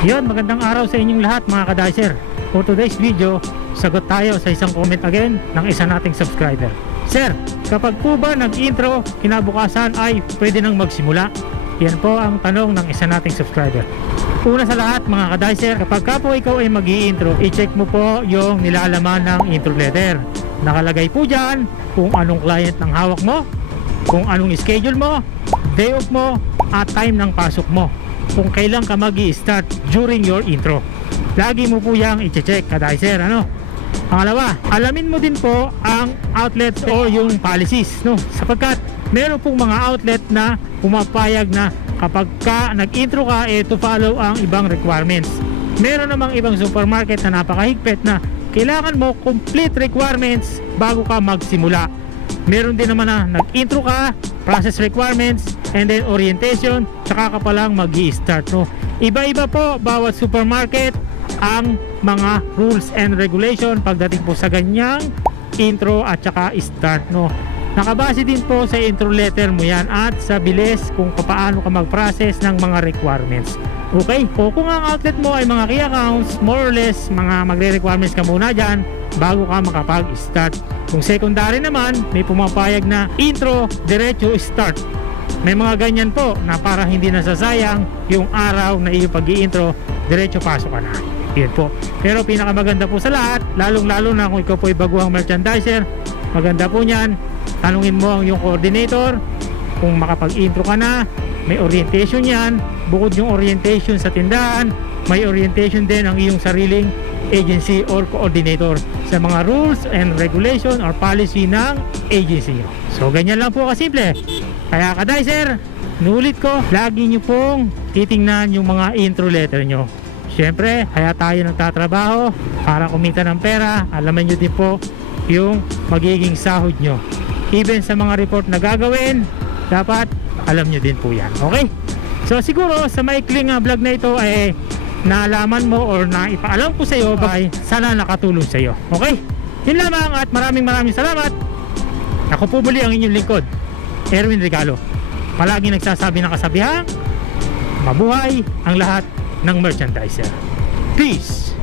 Yun, magandang araw sa inyong lahat mga ka-dicer. For today's video, sagot tayo sa isang comment again ng isa nating subscriber. Sir, kapag po ba nag-intro, kinabukasan ay pwede nang magsimula? Yan po ang tanong ng isa nating subscriber. Una sa lahat mga ka-dicer, kapag ka po ikaw ay mag-i-intro, i-check mo po yung nilalaman ng intro letter. Nakalagay po dyan kung anong client ng hawak mo, kung anong schedule mo, day off mo, at time ng pasok mo, kung kailan ka mag-i-start during your intro. Lagi mo po yang i-check ka-dicer, ano? Pangalawa, alamin mo din po ang outlets o yung policies, no? Sapagkat meron pong mga outlet na pumapayag na kapag ka nag-intro ka, to follow ang ibang requirements. Meron namang ibang supermarket na napakahigpit na kailangan mo complete requirements bago ka magsimula. Meron din naman na nag-intro ka, process requirements, and then orientation, tsaka ka palang mag-i-start, no? Iba-iba po bawat supermarket ang mga rules and regulation pagdating po sa ganyang intro at tsaka start, no? Nakabase din po sa intro letter mo yan at sa bilis kung paano ka mag-process ng mga requirements. Okay? O kung ang outlet mo ay mga key accounts, more or less mga magre-requirements ka muna dyan bago ka makapag-start. Kung secondary naman, may pumapayag na intro, diretso start. May mga ganyan po na para hindi nasasayang yung araw na iyong pag-i-intro, diretso pasok ka na. Yun po. Pero pinakamaganda po sa lahat, lalong-lalo na kung ikaw po ay baguhang merchandiser, maganda po niyan, tanungin mo ang yung coordinator kung makapag-intro ka na. May orientation yan. Bukod yung orientation sa tindahan, may orientation din ang iyong sariling agency or coordinator sa mga rules and regulation or policy ng agency. So ganyan lang po kasimple. Kaya ka-dicer, nulit ko, lagi nyo pong titingnan yung mga intro letter nyo. Siyempre, kaya tayo nagtatrabaho para kumita ng pera. Alaman nyo din po yung magiging sahod nyo. Even sa mga report na gagawin, dapat alam nyo din po yan. Okay? So siguro sa maikling vlog na ito ay naalaman mo or naipaalam ko sa iyo, ay sana nakatulong sa iyo. Okay? Yun lamang at maraming salamat. Ako po muli ang inyong lingkod, Erwin Regalo. Palagi nagsasabi ng kasabihan, mabuhay ang lahat ng merchandiser. Peace!